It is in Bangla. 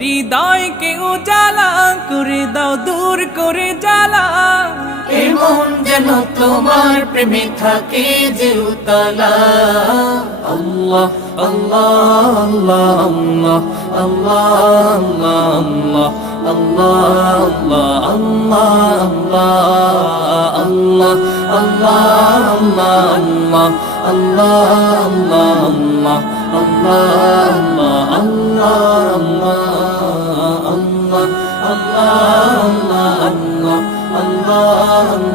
হৃদয়কে উজালা করে দাও, দূর করে জ্বালা। এমন যেন তোমার প্রেমে থাকে যে উতলা। আল্লাহ আল্লাহ আল্লাহ আল্লাহ আল্লাহ আল্লাহ আল্লাহ আল্লাহ আল্লাহ আল্লাহ আল্লাহ আল্লাহ আল্লাহ আল্লাহ আল্লাহ আল্লাহ আল্লাহ আল্লাহ